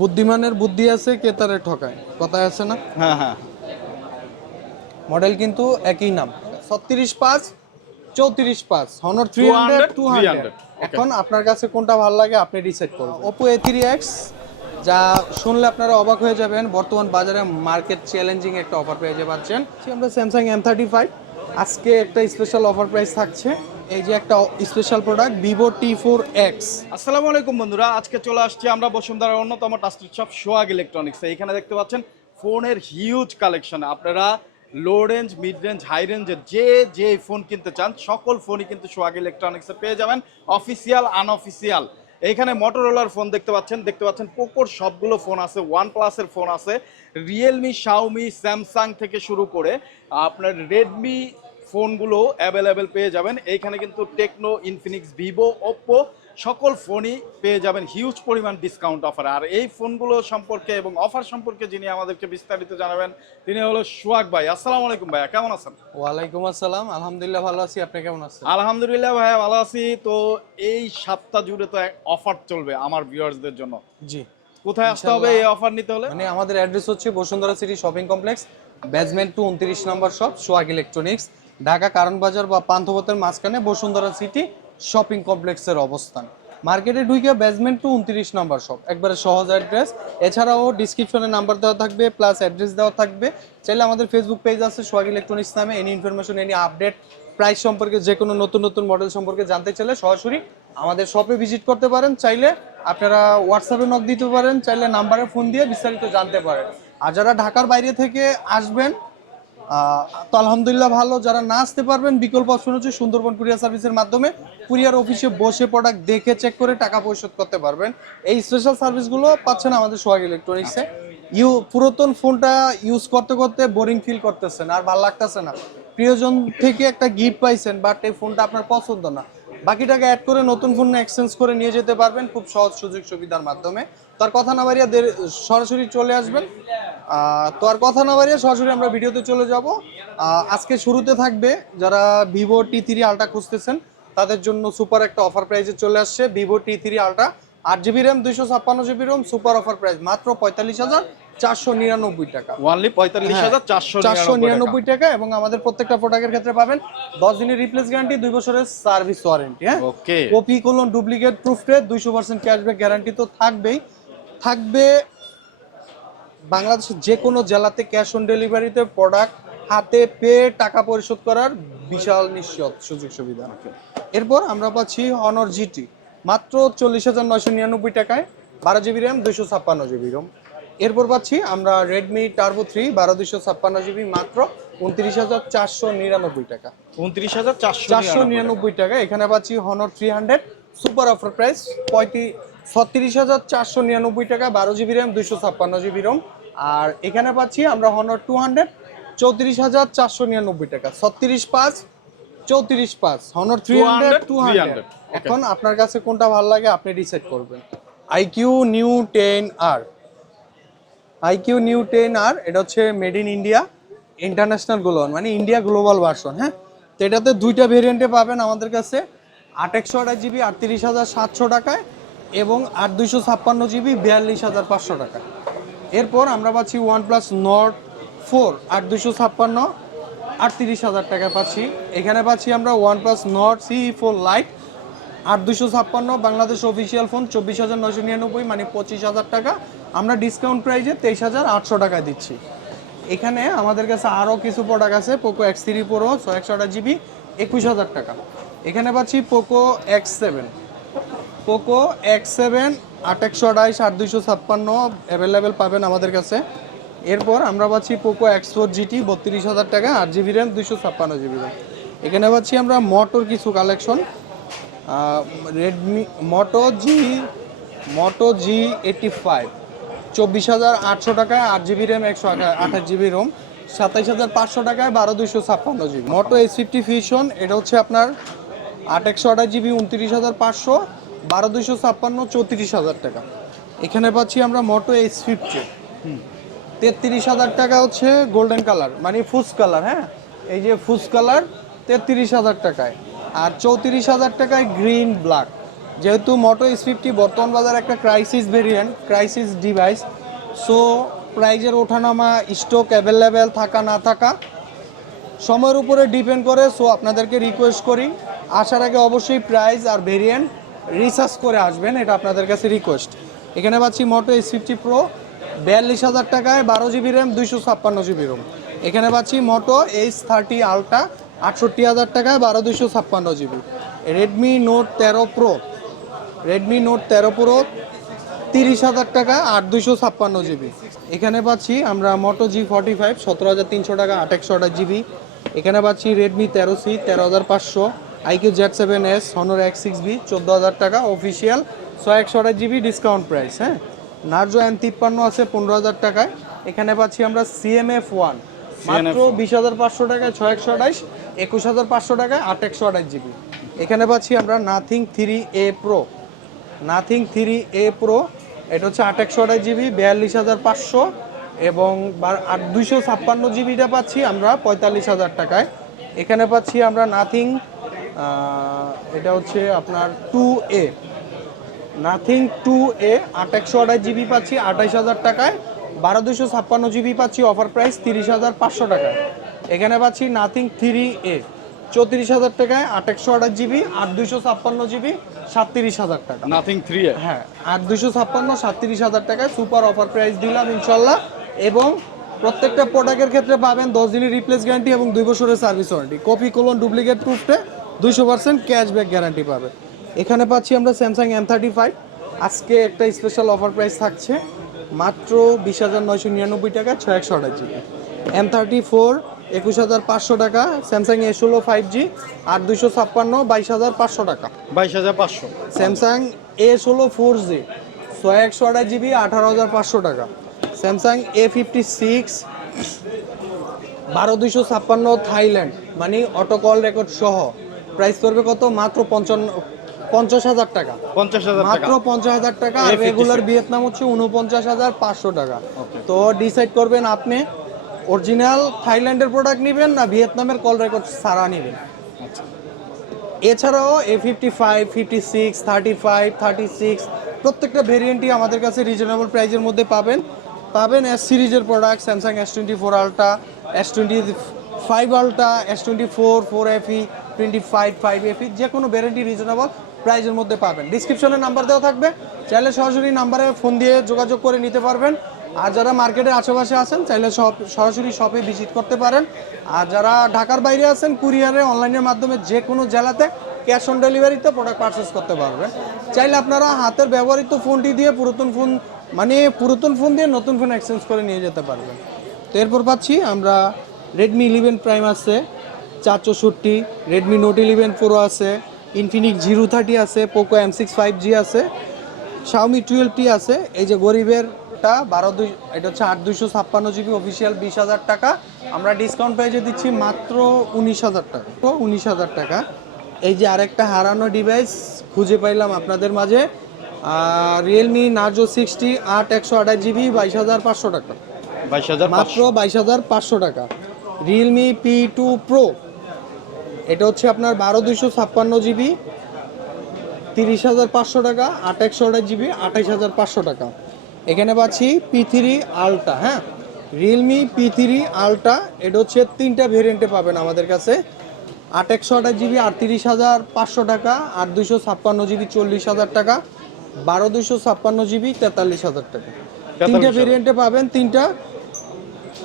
বুদ্ধিমানের বুদ্ধি আছে কেতারে ঠকায়? কথায় আছে না? হ্যাঁ হ্যাঁ। মডেল কিন্তু একই নাম। ছত্রিশ পাঁচ চৌত্রিশ পাঁচ Honor three hundred two hundred এখন আপনার কাছে কোনটা ভালো লাগে আপনি ডিসাইড করবেন ওপো এ থ্রি এক্স যা শুনলে আপনারা অবাক হয়ে যাবেন বর্তমান বাজারে মার্কেট চ্যালেঞ্জিং একটা অফার পেয়ে যে পাচ্ছেন আমরা স্যামসাং এম থার্টি ফাইভ আজকে একটা স্পেশাল অফার প্রাইস থাকছে। এই যে একটা special product Vivo T four X আসসালামু আলাইকুম বন্ধুরা, আজকে চলে আসছি আমরা বসুন্ধরার অন্যতম টাস্টেড শপ সোহাগ ইলেকট্রনিক্স এখানে দেখতে পাচ্ছেন ফোনের হিউজ কালেকশন আপনারা low range mid range high রেঞ্জের যে যে ফোন কিনতে চান, সকল ফোনই কিন্তু সোহাগ ইলেকট্রনিক্সে পেয়ে যাবেন। অফিসিয়াল আনঅফিসিয়াল এইখানে মোটরোলার ফোন দেখতে পাচ্ছেন দেখতে পাচ্ছেন পোকোর সবগুলো ফোন আছে ওয়ান প্লাসের ফোন আছে। রিয়েলমি শাওমি স্যামসাং থেকে শুরু করে আপনার রেডমি ফোনগুলো অ্যাভেলেবেল পেয়ে যাবেন। এইখানে কিন্তু টেকনো ইনফিনিক্স ভিভো ওপ্পো সকল ফোনই পেয়ে যাবেন। হিউজ পরিমাণ ডিসকাউন্ট অফার আর এই ফোনগুলো সম্পর্কে এবং অফার সম্পর্কে যিনি আমাদেরকে বিস্তারিত জানাবেন তিনি হলো সোহাগ ভাই। আসসালামু আলাইকুম ভাইয়া কেমন আছেন? ওয়ালাইকুম আসসালাম। আলহামদুলিল্লাহ ভালো আছি। আপনি কেমন আছেন? আলহামদুলিল্লাহ ভাইয়া ভালো আছি। তো এই সপ্তাহ জুড়ে তো অফার চলবে আমার ভিউয়ার্সদের জন্য। জি। কোথায় আসতে হবে এই অফার নিতে হলে? মানে আমাদের অ্যাড্রেস হচ্ছে Bashundhara City shopping complex basement two উনত্রিশ নম্বর শপ সোয়াগ ইলেকট্রনিক্স ঢাকা কারণ বাজার বা পান্থপথের মাঝখানে বসুন্ধরা সিটি শপিং কমপ্লেক্সের অবস্থান। মার্কেটে ঢুকে বেজমেন্ট টু উনত্রিশ নম্বর শপ একবারে সহজ অ্যাড্রেস এছাড়াও ডিসক্রিপশনে নাম্বার দেওয়া থাকবে প্লাস অ্যাড্রেস দেওয়া থাকবে। চাইলে আমাদের ফেসবুক পেজ আছে সোয়াগ ইলেকট্রনিক্স নামে। Any information any update price সম্পর্কে যে কোনো নতুন নতুন মডেল সম্পর্কে জানতে চাইলে সরাসরি আমাদের শপে ভিজিট করতে পারেন। চাইলে আপনারা হোয়াটসঅ্যাপে নক দিতে পারেন। চাইলে নাম্বারে ফোন দিয়ে বিস্তারিত জানতে পারেন। আর যারা ঢাকার বাইরে থেকে আসবেন তো আলহামদুলিল্লাহ ভালো। যারা না আসতে পারবেন, বিকল্প অপশন হচ্ছে সুন্দরবন কুরিয়ার সার্ভিসের মাধ্যমে কুরিয়ার অফিসে বসে প্রোডাক্ট দেখে চেক করে টাকা পরিশোধ করতে পারবেন। এই স্পেশাল সার্ভিসগুলো পাচ্ছেন আমাদের সোহাগ ইলেকট্রনিক্সে ইউ, পুরাতন ফোনটা ইউজ করতে করতে বোরিং ফিল করতেছেন, আর ভালো লাগতেছে না। প্রিয়জন থেকে একটা গিফট পাইছেন বাট এই ফোনটা আপনার পছন্দ না। বাকি টাকা অ্যাড করে নতুন ফোন এক্সচেঞ্জ করে নিয়ে যেতে পারবেন খুব সহজ সুযোগ সুবিধার মাধ্যমে। তার কথা না বাড়িয়ে সরাসরি চলে আসবেন। তো আর কথা না বাড়িয়ে সরাসরি আমরা ভিডিওতে চলে যাব। আজকে শুরুতে থাকবে যারা ভিভো টি থ্রি আলট্রা খুঁজতেছেন তাদের জন্য সুপার একটা অফার প্রাইসে চলে আসছে ভিভো টি থ্রি আলট্রা। আট জিবি র্যাম দুইশো ছাপ্পান্ন GB ROM super offer price মাত্র পঁয়তাল্লিশ হাজার চারশো নিরানব্বই টাকা। ওয়ানলি পঁয়তাল্লিশ হাজার চারশো হ্যাঁ, চারশো নিরানব্বই টাকা। এবং আমাদের প্রত্যেকটা প্রোডাক্টের ক্ষেত্রে পাবেন দশ দিনের রিপ্লেস গ্যারান্টি দুই বছরের সার্ভিস ওয়ারেন্টি হ্যাঁ? ওকে কপি কোলন ডুপ্লিকেট প্রুফে দুইশো পার্সেন্ট ক্যাশব্যাক গ্যারান্টি তো থাকবেই। থাকবে বাংলাদেশের যে কোনো জেলাতে ক্যাশ অন ডেলিভারিতে প্রোডাক্ট হাতে পেয়ে টাকা পরিশোধ করার বিশাল নিশ্চয় সুযোগ সুবিধা। এরপর আমরা পাচ্ছি অনর জিটি মাত্র চল্লিশ হাজার নয়শো নিরানব্বই টাকায় বারো জিবি র্যাম দুইশো ছাপ্পান্ন জিবি রোম এরপর পাচ্ছি আমরা রেডমি টার্বো থ্রি বারো দুইশো ছাপ্পান্ন জিবি মাত্র উনত্রিশ হাজার চারশো নিরানব্বই টাকা। উনত্রিশ হাজার চারশো চারশো নিরানব্বই টাকা এখানে পাচ্ছি Honor three hundred super offer price পঁয়ত্রিশ ছত্রিশ হাজার চারশো নিরানব্বই টাকা বারো জিবি র্যাম দুইশো ছাপ্পান্ন জিবি রোম আর এখানে পাচ্ছি আমরা হনর টু হান্ড্রেড চৌত্রিশ হাজার চারশো নিরানব্বই টাকা। ছত্রিশ পাঁচ চৌত্রিশ পাঁচ Honor three hundred two hundred এখন আপনার কাছে কোনটা ভালো লাগে আপনি ডিসাইড করবেন। IQOO Neo ten R iQOO Neo ten R এটা হচ্ছে made in India international global মানে ইন্ডিয়া গ্লোবাল ভার্সন হ্যাঁ? তো এটাতে দুইটা ভেরিয়েন্টে পাবেন আমাদের কাছে। আট একশো আঠাশ জিবি আটত্রিশ হাজার সাতশো টাকায়। এবং আট দুইশো ছাপ্পান্ন জিবি বিয়াল্লিশ হাজার পাঁচশো টাকা। এরপর আমরা পাচ্ছি ওয়ান প্লাস নট ফোর আট দুইশো ছাপ্পান্ন, আটত্রিশ হাজার টাকা পাচ্ছি। এখানে পাচ্ছি আমরা OnePlus Nord C four Lite আট দুশো ছাপ্পান্ন, বাংলাদেশ অফিসিয়াল ফোন চব্বিশ হাজার নয়শো নিরানব্বই মানে পঁচিশ হাজার টাকা। আমরা ডিসকাউন্ট প্রাইজে তেইশ হাজার আটশো টাকায় দিচ্ছি। এখানে আমাদের কাছে আরও কিছু প্রোডাক্ট আছে পোকো এক্স থ্রি প্রো ছয় একশো আঠাশ জিবি, একুশ হাজার টাকা। এখানে পাচ্ছি Poco X seven Poco X seven আট একশো আঠাইশ আট দুইশো ছাপ্পান্ন অ্যাভেলেবেল পাবেন আমাদের কাছে। এরপর আমরা পাচ্ছি পোকো এক্স ফোর জিটি বত্রিশ হাজার টাকা, আট জিবি র্যাম দুইশো ছাপ্পান্ন জিবি র্যাম এখানে পাচ্ছি আমরা মটোর কিছু collection Redmi Moto G Moto G eighty five চব্বিশ হাজার আটশো টাকায় আট জিবি র্যাম একশো আঠাশ জিবি রোম সাতাইশ হাজার পাঁচশো টাকায় বারো দুইশো ছাপ্পান্ন GB. Moto H fifty Fusion এটা হচ্ছে আপনার আট একশো আঠাশ জিবি, উনত্রিশ হাজার পাঁচশো বারো দুইশো ছাপ্পান্ন, চৌত্রিশ হাজার টাকা। এখানে পাচ্ছি আমরা মোটো এইচ ফিফটি তেত্রিশ হাজার টাকা হচ্ছে গোল্ডেন কালার মানে ফুস কালার হ্যাঁ? এই যে ফুস কালার তেত্রিশ হাজার টাকায়। আর চৌত্রিশ হাজার টাকায় গ্রিন ব্ল্যাক যেহেতু মোটো এস ফিফটি বর্তমান বাজার একটা crisis variant crisis device so প্রাইজের ওঠানামা স্টক অ্যাভেলেবেল থাকা না থাকা, সময়ের উপরে ডিপেন্ড করে সো আপনাদেরকে রিকোয়েস্ট করি। আসার আগে অবশ্যই প্রাইস আর ভেরিয়েন্ট রিসার্চ করে আসবেন, এটা আপনাদের কাছে রিকোয়েস্ট এখানে পাচ্ছি মোটো এস ফিফটি প্রো বিয়াল্লিশ হাজার টাকায় বারো জিবি র্যাম দুইশো ছাপ্পান্ন জিবি রোম এখানে পাচ্ছি মোটো এইচ থার্টি আলট্রা আটষট্টি হাজার টাকায় বারো দুইশো ছাপ্পান্ন জিবি রেডমি নোট তেরো প্রো রেডমি নোট তেরো প্রো তিরিশ হাজার টাকা আট দুইশো ছাপ্পান্ন জিবি এখানে পাচ্ছি আমরা মোটো জি ফর্টি ফাইভ সতেরো হাজার তিনশো টাকা, আট একশো আঠাশ জিবি এখানে পাচ্ছি রেডমি তেরো সি তেরো হাজার পাঁচশো। IQOO Z seven S Honor X six B চোদ্দ হাজার টাকা অফিসিয়াল ছয় একশো আঠাশ জিবি ডিসকাউন্ট প্রাইস হ্যাঁ? নার্জো এন তিপ্পান্ন আছে পনেরো হাজার টাকায়। এখানে পাচ্ছি আমরা সিএমএফ ওয়ান মাত্র বিশ হাজার পাঁচশো টাকায় ছয় একশো আঠাইশ একুশ হাজার পাঁচশো টাকায় আট একশো আঠাশ জিবি এখানে পাচ্ছি আমরা Nothing three A Pro Nothing three A Pro এটা হচ্ছে আট একশো আঠাশ জিবি বিয়াল্লিশ হাজার পাঁচশো এবং আট দুইশো ছাপ্পান্ন জিবিটা পাচ্ছি আমরা পঁয়তাল্লিশ হাজার টাকায়। এখানে পাচ্ছি আমরা নাথিং এটা হচ্ছে আপনার two A Nothing two A আট একশো আঠাশ জিবি পাচ্ছি আঠাইশ হাজার টাকায়। বারো দুশো ছাপ্পান্ন জিবি পাচ্ছি অফার প্রাইস তিরিশ হাজার পাঁচশো টাকায় এখানে পাচ্ছি নাথিং থ্রি এ চৌত্রিশ হাজার টাকায় আট একশো আঠাশ জিবি আট দুশো ছাপ্পান্ন জিবি সাতত্রিশ হাজার টাকা। নাথিং থ্রি এ হ্যাঁ আট দুশো ছাপ্পান্ন সাতত্রিশ হাজার টাকায় সুপার অফার প্রাইস দিলাম ইনশাল্লাহ। এবং প্রত্যেকটা প্রোডাক্টের ক্ষেত্রে পাবেন দশ দিনের রিপ্লেস গ্যারান্টি এবং দুই বছরের service warranty copy colon duplicate প্রুফে দুইশো পার্সেন্ট ক্যাশব্যাক গ্যারান্টি পাবে। এখানে পাচ্ছি আমরা স্যামসাং এম থার্টি ফাইভ আজকে একটা স্পেশাল অফার প্রাইস থাকছে মাত্র বিশ হাজার নয়শো নিরানব্বই টাকা ছয় একশো আঠাশ জিবি এম থার্টি ফোর একুশ হাজার পাঁচশো টাকা স্যামসাং এ ষোলো ফাইভ জি আর দুইশো ছাপ্পান্ন বাইশ হাজার পাঁচশো টাকা। বাইশ হাজার পাঁচশো। স্যামসাং এ ষোলো ফোর জি ছয় একশো আঠাশ জিবি আঠারো হাজার পাঁচশো টাকা। স্যামসাং এ ফিফটি সিক্স বারো দুইশো ছাপ্পান্ন থাইল্যান্ড মানে অটোকল রেকর্ড সহ। প্রাইস পড়বে কত? মাত্র পঞ্চান্ন পঞ্চাশ হাজার টাকা। পঞ্চাশ হাজার মাত্র পঞ্চাশ হাজার টাকা আর রেগুলার ভিয়েতনাম হচ্ছে উনপঞ্চাশ হাজার পাঁচশো টাকা। তো ডিসাইড করবেন আপনি অরিজিনাল থাইল্যান্ডের প্রোডাক্ট নেবেন না ভিয়েতনামের কল রেকর্ড সারা নেবেন। এছাড়াও A fifty five fifty six thirty five thirty six প্রত্যেকটা ভেরিয়েন্টই আমাদের কাছে রিজনেবল প্রাইসের মধ্যে পাবেন। পাবেন এস সিরিজের product Samsung S twenty four Ultra S twenty five Ultra S twenty four four FE twenty five five FE যে কোনো ভ্যারাইটি রিজনেবল প্রাইসের মধ্যে পাবেন। ডিসক্রিপশনে নাম্বার দেওয়া থাকবে। চাইলে সরাসরি নাম্বারে ফোন দিয়ে যোগাযোগ করে নিতে পারবেন। আর যারা মার্কেটের আশেপাশে আছেন, চাইলে সব, সরাসরি শপে ভিজিট করতে পারেন। আর যারা ঢাকার বাইরে আছেন কুরিয়ারে অনলাইনের মাধ্যমে যে কোনো জেলাতে ক্যাশ অন ডেলিভারিতে প্রোডাক্ট পারচেস করতে পারবেন। চাইলে আপনারা হাতের ব্যবহৃত ফোনটি দিয়ে পুরাতন ফোন মানে পুরাতন ফোন দিয়ে নতুন ফোন এক্সচেঞ্জ করে নিয়ে যেতে পারবেন। তো এরপর পাচ্ছি আমরা রেডমি ইলেভেন প্রাইম আছে। চার চৌষট্টি রেডমি নোট ইলেভেন প্রো আছে ইনফিনিক্স জিরো থার্টি আছে Poco M six five G আছে শাওমি টুয়েলভটি আছে এই যে গরিবেরটা বারো দুই এটা হচ্ছে আট দুইশো ছাপ্পান্ন জিবি অফিসিয়াল বিশ হাজার টাকা। আমরা ডিসকাউন্ট প্রাইজে দিচ্ছি মাত্র উনিশ হাজার টাকা। তো উনিশ হাজার টাকা। এই যে আরেকটা হারানো ডিভাইস খুঁজে পাইলাম আপনাদের মাঝে। রিয়েলমি নার্জো সিক্সটি আট একশো আঠাশ জিবি বাইশ হাজার পাঁচশো টাকা। বাইশ হাজার মাত্র বাইশ হাজার পাঁচশো টাকা। রিয়েলমি পি টু প্রো এটা হচ্ছে আপনার বারো দুইশো ছাপ্পান্ন জিবি তিরিশ হাজার পাঁচশো টাকা আট একশো জিবি আঠাইশ হাজার পাঁচশো টাকা। এখানে পাচ্ছি পি থ্রি আলট্রা হ্যাঁ? রিয়েলমি পি থ্রি আলট্রা এটা হচ্ছে তিনটা ভেরিয়েন্টে পাবেন আমাদের কাছে। আট একশো জিবি আটত্রিশ হাজার পাঁচশো টাকা আট দুইশো ছাপ্পান্ন জিবি চল্লিশ হাজার টাকা বারো দুইশো ছাপ্পান্ন জিবি তেতাল্লিশ হাজার টাকা। তিনটা ভেরিয়েন্টে পাবেন তিনটা।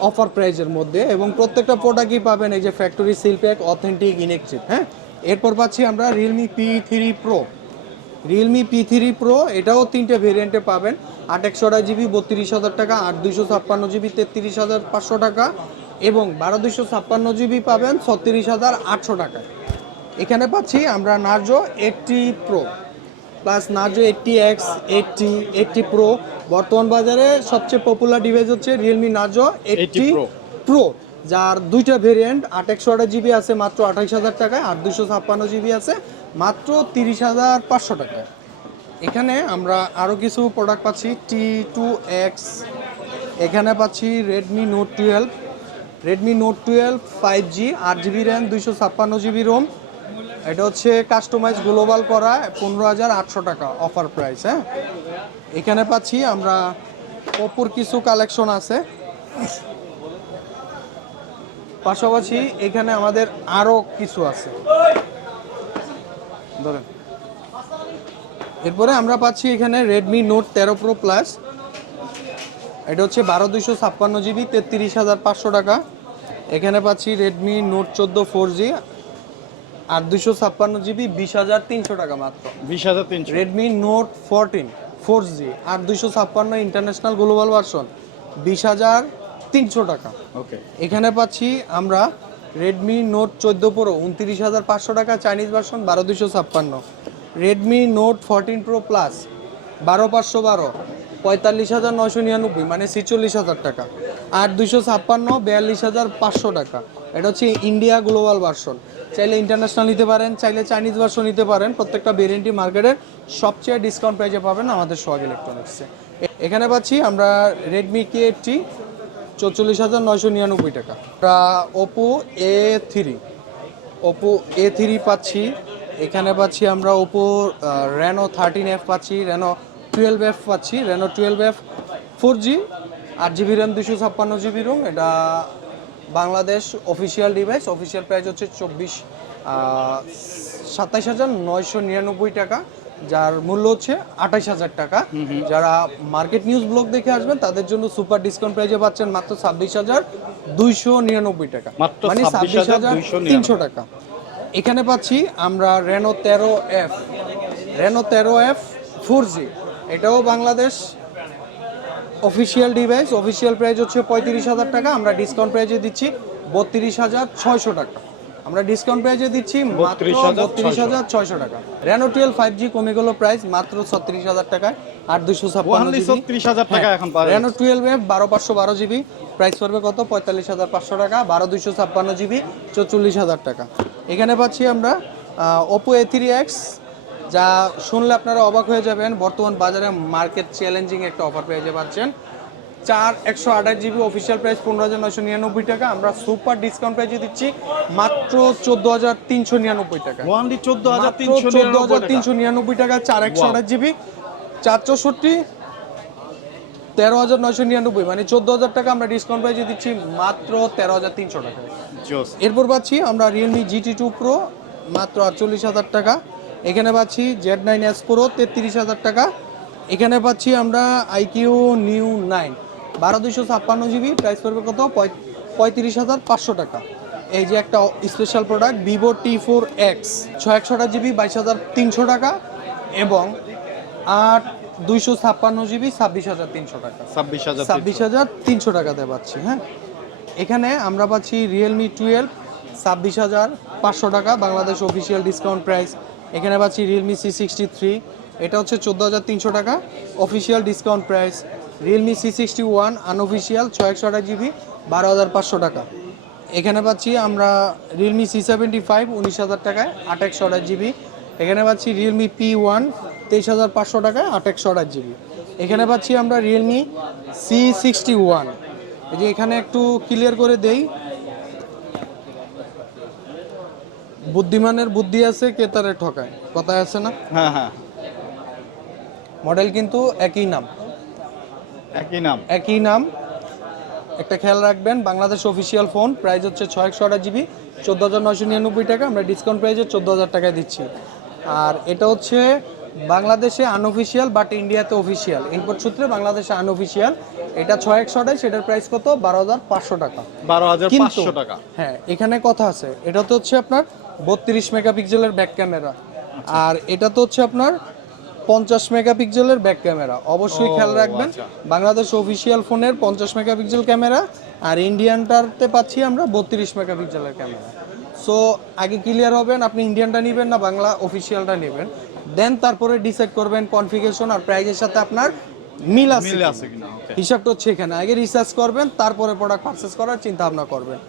অফার প্রাইজের মধ্যে এবং প্রত্যেকটা প্রোডাক্টই পাবেন এই যে ফ্যাক্টরি সিল প্যাক অথেন্টিক ইনেকট্রিক হ্যাঁ? এরপর পাচ্ছি আমরা Realme P three Pro Realme P three Pro এটাও তিনটে ভেরিয়েন্টে পাবেন। আট একশো জিবি, বত্রিশ হাজার টাকা, আট দুইশো ছাপ্পান্ন জিবি, তেত্রিশ হাজার পাঁচশো টাকা এবং বারো দুইশো ছাপ্পান্ন জিবি পাবেন ছত্রিশ হাজার আটশো টাকায়। এখানে পাচ্ছি আমরা Narzo eighty Pro plus Narzo eighty X eighty eighty Pro বর্তমান বাজারে সবচেয়ে পপুলার ডিভাইস হচ্ছে Realme Narzo eighty 80 Pro Pro যার দুইটা ভেরিয়েন্ট আট একশো আঠাশ জিবি আছে মাত্র আঠাইশ হাজার টাকায় আর দুশো ছাপ্পান্ন জিবি আছে মাত্র তিরিশ হাজার পাঁচশো টাকায়। এখানে আমরা আরও কিছু প্রোডাক্ট পাচ্ছি টি টু এক্স এখানে পাচ্ছি Redmi Note twelve Redmi Note twelve five G আট জিবি র্যাম দুইশো ছাপ্পান্ন জিবি রোম এটা হচ্ছে কাস্টমাইজ গ্লোবাল করা, পনেরো হাজার আটশো টাকা অফার প্রাইস হ্যাঁ? এখানে পাচ্ছি আমরা অপুর কিছু কালেকশন আছে। পাশাপাশি এখানে আমাদের আরও কিছু আছে। ধরেন। এরপরে আমরা পাচ্ছি এখানে রেডমি নোট তেরো প্রো প্লাস এটা হচ্ছে বারো দুইশো ছাপ্পান্ন জিবি তেত্রিশ হাজার পাঁচশো টাকা। এখানে পাচ্ছি রেডমি নোট চোদ্দ ফোর জি আর দুশো ছাপ্পান্ন জিবি বিশ হাজার তিনশো টাকা মাত্র। বিশ হাজার তিনশো। Redmi Note fourteen four G আর দুশো ছাপ্পান্ন ইন্টারন্যাশনাল গ্লোবাল ভার্সন বিশ হাজার তিনশো টাকা। ওকে এখানে পাচ্ছি আমরা রেডমি নোট চোদ্দ প্রো উনত্রিশ হাজার পাঁচশো টাকা চাইনিজ ভার্সন বারো দুশো ছাপ্পান্ন। Redmi Note fourteen Pro plus বারো পাঁচশো বারো। পঁয়তাল্লিশ হাজার নয়শো নিরানব্বই মানে ছেচল্লিশ হাজার টাকা। আর দুশো ছাপ্পান্ন, বিয়াল্লিশ হাজার পাঁচশো টাকা। এটা হচ্ছে ইন্ডিয়া গ্লোবাল ভার্সন। চাইলে ইন্টারন্যাশনাল নিতে পারেন, চাইলে চাইনিজ ভার্সন নিতে পারেন। প্রত্যেকটা ভেরিয়েন্টই মার্কেটের সবচেয়ে ডিসকাউন্ট প্রাইজে পাবেন আমাদের সোহাগ ইলেকট্রনিক্সে এখানে পাচ্ছি আমরা রেডমি কে এইটটি চৌচল্লিশ হাজার নয়শো নিরানব্বই টাকা। আমরা Oppo A three Oppo A three পাচ্ছি। এখানে পাচ্ছি আমরা ওপো রেনো থার্টিন এফ পাচ্ছি। রেনো টুয়েলভ এফ পাচ্ছি Reno twelve F four G আট জিবি র্যাম দুশো ছাপ্পান্ন জিবি রুম এটা Bangladesh official device official price হচ্ছে চব্বিশ সাতাইশ হাজার নয়শো নিরানব্বই টাকা যার মূল্য হচ্ছে আঠাইশ হাজার টাকা। যারা মার্কেট নিউজ ব্লগ দেখে আসবেন তাদের জন্য সুপার ডিসকাউন্ট প্রাইজে পাচ্ছেন মাত্র ছাব্বিশ হাজার দুইশো নিরানব্বই টাকা। মানে ছাব্বিশ হাজার 26,299 তিনশো টাকা। এখানে পাচ্ছি আমরা রেনো তেরো এফ রেনো তেরো এফ ফোর জি এটাও Bangladesh. Official device official price হচ্ছে পঁয়ত্রিশ হাজার টাকা। আমরা ডিসকাউন্ট প্রাইজে দিচ্ছি বত্রিশ হাজার ছয়শো টাকা। আমরা ডিসকাউন্ট প্রাইজে দিচ্ছি মাত্র 32,600 বত্রিশ হাজার ছয়শো টাকা। রেনো টুয়েলভ ফাইভ জি কমে গেল প্রাইস মাত্র ছত্রিশ হাজার টাকায় আর দুশো ছাপ্পান্ন ছত্রিশ হাজার টাকা এখন পাওয়া রেনো টুয়েলভ এফ বারো পাঁচশো বারো জিবি প্রাইস পড়বে কত? পঁয়তাল্লিশ হাজার পাঁচশো টাকা বারো দুইশো ছাপ্পান্ন জিবি চৌচল্লিশ হাজার টাকা। এখানে পাচ্ছি আমরা ওপো এ থ্রি এক্স যা শুনলে আপনারা অবাক হয়ে যাবেন বর্তমান বাজারে মার্কেট চ্যালেঞ্জিং একটা অফার পেয়ে পাচ্ছেন। চার একশো আঠাশ জিবি অফিসিয়াল প্রাইস পনেরো হাজার নয়শো নিরানব্বই টাকা। আমরা সুপার ডিসকাউন্ট প্রাইসে দিচ্ছি মাত্র চোদ্দ হাজার তিনশো নিরানব্বই টাকা। ওয়ানলি চোদ্দ হাজার তিনশো 14,399 তিনশো নিরানব্বই টাকা চার একশো আঠাশ জিবি চার চৌষট্টি তেরো হাজার নয়শো নিরানব্বই। মানে চোদ্দ হাজার টাকা আমরা ডিসকাউন্ট প্রাইসে দিচ্ছি মাত্র তেরো হাজার তিনশো টাকা। এরপর পাচ্ছি আমরা রিয়েলমি জিটি টু প্রো মাত্র আটচল্লিশ হাজার টাকা। এখানে পাচ্ছি জেড নাইন এস প্রো তেত্রিশ হাজার টাকা। এখানে পাচ্ছি আমরা আইকিউ নিউ নাইন বারো দুইশো ছাপ্পান্ন জিবি প্রাইস পড়বে কত? পঁয়- পঁয়ত্রিশ হাজার পাঁচশো টাকা। এই যে একটা special product Vivo T four X ছয় একশোটা জিবি বাইশ হাজার তিনশো টাকা এবং আট দুইশো ছাপ্পান্ন জিবি ছাব্বিশ হাজার তিনশো টাকা। ছাব্বিশ হাজার ছাব্বিশ হাজার তিনশো টাকাতে পাচ্ছি হ্যাঁ। এখানে আমরা পাচ্ছি রিয়েলমি টুয়েলভ ছাব্বিশ হাজার পাঁচশো টাকা বাংলাদেশ অফিসিয়াল ডিসকাউন্ট প্রাইস এখানে পাচ্ছি রিয়েলমি সি সিক্সটি থ্রি এটা হচ্ছে চোদ্দ হাজার তিনশো টাকা। Official discount price Realme C sixty one unofficial ছয় একশো আঠাশ জিবি বারো হাজার পাঁচশো টাকা। এখানে পাচ্ছি আমরা রিয়েলমি সি সেভেন্টি ফাইভ উনিশ হাজার টাকায়, আট একশো আঠাশ জিবি এখানে পাচ্ছি রিয়েলমি পি ওয়ান তেইশ হাজার পাঁচশো টাকায়, আট একশো আঠাশ জিবি এখানে পাচ্ছি আমরা রিয়েলমি সি সিক্সটি ওয়ান এই যে এখানে একটু ক্লিয়ার করে দেই বুদ্ধিমানের বুদ্ধি আছে কে তারে ঠকায়? কথায় আছে না? হ্যাঁ হ্যাঁ। মডেল কিন্তু একই নাম। একই নাম। একই নাম। একটা খেয়াল রাখবেন বাংলাদেশ অফিসিয়াল ফোন প্রাইস হচ্ছে ছয় একশো আঠাশ জিবি চোদ্দ হাজার নয়শো নিরানব্বই টাকা। আমরা ডিসকাউন্ট প্রাইসে চোদ্দ হাজার টাকায় দিচ্ছি। আর এটা হচ্ছে বাংলাদেশে আনঅফিসিয়াল বাট ইন্ডিয়াতে অফিসিয়াল ইনপুট সূত্রে বাংলাদেশে আনঅফিসিয়াল এটা ছয় একশো আঠাশ এটার প্রাইস কত? বারো হাজার পাঁচশো টাকা। বারো হাজার পাঁচশো টাকা। হ্যাঁ এখানে কথা আছে। এটা তো হচ্ছে আপনার বত্রিশ মেগাপিক্সেলের ব্যাক ক্যামেরা আর এটা তো হচ্ছে আপনার পঞ্চাশ মেগাপিক্সেলের ব্যাক ক্যামেরা অবশ্যই খেয়াল রাখবেন আচ্ছা। বাংলাদেশ অফিসিয়াল ফোনের পঞ্চাশ মেগাপিক্সেল ক্যামেরা আর ইন্ডিয়ানটাতে পাচ্ছি আমরা বত্রিশ মেগাপিক্সেলের ক্যামেরা সো আগে ক্লিয়ার হবেন আপনি ইন্ডিয়ানটা নেবেন না বাংলা অফিসিয়ালটা নেবেন। দেন তারপরে ডিসাইড করবেন কনফিগারেশন আর প্রাইজের সাথে আপনার মিল আছে হিসাবটা হচ্ছে এখানে। আগে রিসার্চ করবেন তারপরে প্রোডাক্ট পারচেস করার চিন্তা ভাবনা করবেন।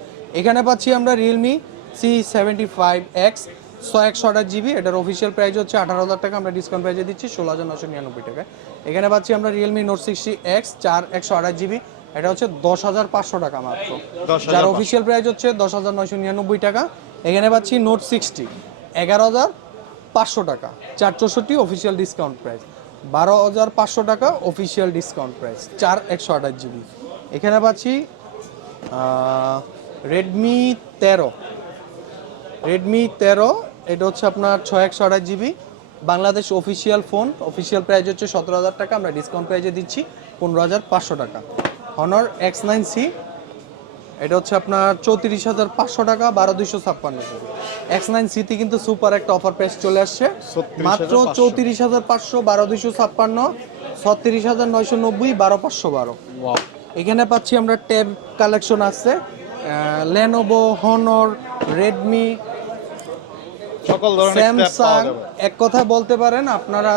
এখানে পাচ্ছি আমরা Realme C seventy five X ছয় একশো আঠাশ জিবি এটার অফিসিয়াল প্রাইস হচ্ছে আঠারো হাজার টাকা আমরা ডিসকাউন্ট প্রাইসে দিচ্ছি ষোলো হাজার নশো নিরানব্বই টাকা এখানে পাচ্ছি আমরা রিয়েলমি নোট সিক্সটি এক্স চার একশো আঠাশ জিবি এটা হচ্ছে দশ হাজার পাঁচশো টাকা মাত্র। 10,500 যার অফিসিয়াল প্রাইস হচ্ছে দশ হাজার নয়শো নিরানব্বই টাকা। এখানে পাচ্ছি নোট সিক্সটি এগারো হাজার পাঁচশো টাকা চার চৌষট্টি অফিসিয়াল ডিসকাউন্ট প্রাইস বারো হাজার পাঁচশো টাকা অফিসিয়াল ডিসকাউন্ট প্রাইস চার একশো আঠাশ জিবি এখানে পাচ্ছি রেডমি তেরো রেডমি তেরো এটা হচ্ছে আপনার ছয় একশো GB. Bangladesh official phone official price হচ্ছে সতেরো হাজার টাকা আমরা ডিসকাউন্ট প্রাইজে দিচ্ছি পনেরো হাজার পাঁচশো টাকা। হনর এক্স নাইন সি এটা হচ্ছে আপনার চৌত্রিশ হাজার পাঁচশো টাকা বারো দুইশো ছাপ্পান্ন এক্স নাইন সিতে কিন্তু সুপার একটা অফার প্রাইস চলে আসছে। মাত্র চৌত্রিশ হাজার পাঁচশো বারো দুইশো ছাপ্পান্ন ছত্রিশ হাজার নয়শো নব্বই বারো পাঁচশো বারো। এখানে পাচ্ছি আমরা ট্যাব কালেকশন আছে লেনোভো হনর রেডমি সকল ধরনের স্যামসাং এক কথা বলতে পারেন আপনারা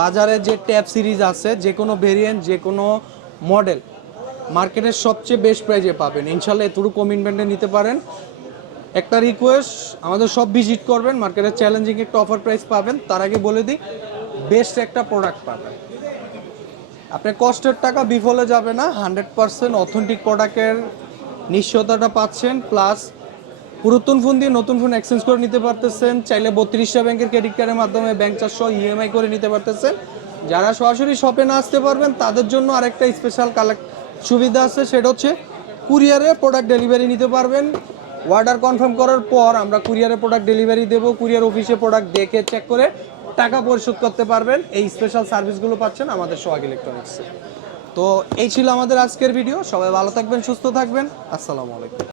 বাজারে যে ট্যাব সিরিজ আছে যে কোনো ভেরিয়েন্ট যে কোনো মডেল মার্কেটের সবচেয়ে বেস্ট প্রাইজে পাবেন। ইনশাল্লাহ এতটুকু কমিটমেন্টে নিতে পারেন। একটা রিকোয়েস্ট আমাদের সব ভিজিট করবেন মার্কেটের চ্যালেঞ্জিং একটা অফার প্রাইস পাবেন। তার আগে বলে দিই বেস্ট একটা প্রোডাক্ট পাবেন। আপনি কষ্টের টাকা বিফলে যাবে না হান্ড্রেড পার্সেন্ট অথেন্টিক প্রোডাক্টের নিশ্চয়তাটা পাচ্ছেন প্লাস পুরাতন ফোন দিয়ে নতুন ফোন এক্সচেঞ্জ করে নিতে পারতেছেন। চাইলে বত্রিশটা ব্যাংকের ক্রেডিট কার্ডের মাধ্যমে ব্যাংক চারশো ইএমআই করে নিতে পারতেছেন। যারা সরাসরি শপে না আসতে পারবেন, তাদের জন্য আরেকটা স্পেশাল কালেক্ট সুবিধা আছে, সেটা হচ্ছে কুরিয়ারে প্রোডাক্ট ডেলিভারি নিতে পারবেন। অর্ডার কনফার্ম করার পর আমরা কুরিয়ারে প্রোডাক্ট ডেলিভারি দেবো। কুরিয়ার অফিসে প্রোডাক্ট দেখে চেক করে টাকা পরিশোধ করতে পারবেন। এই স্পেশাল সার্ভিসগুলো পাচ্ছেন আমাদের সোহাগ ইলেকট্রনিক্সে তো এই ছিল আমাদের আজকের ভিডিও সবাই ভালো থাকবেন, সুস্থ থাকবেন। আসসালামু আলাইকুম।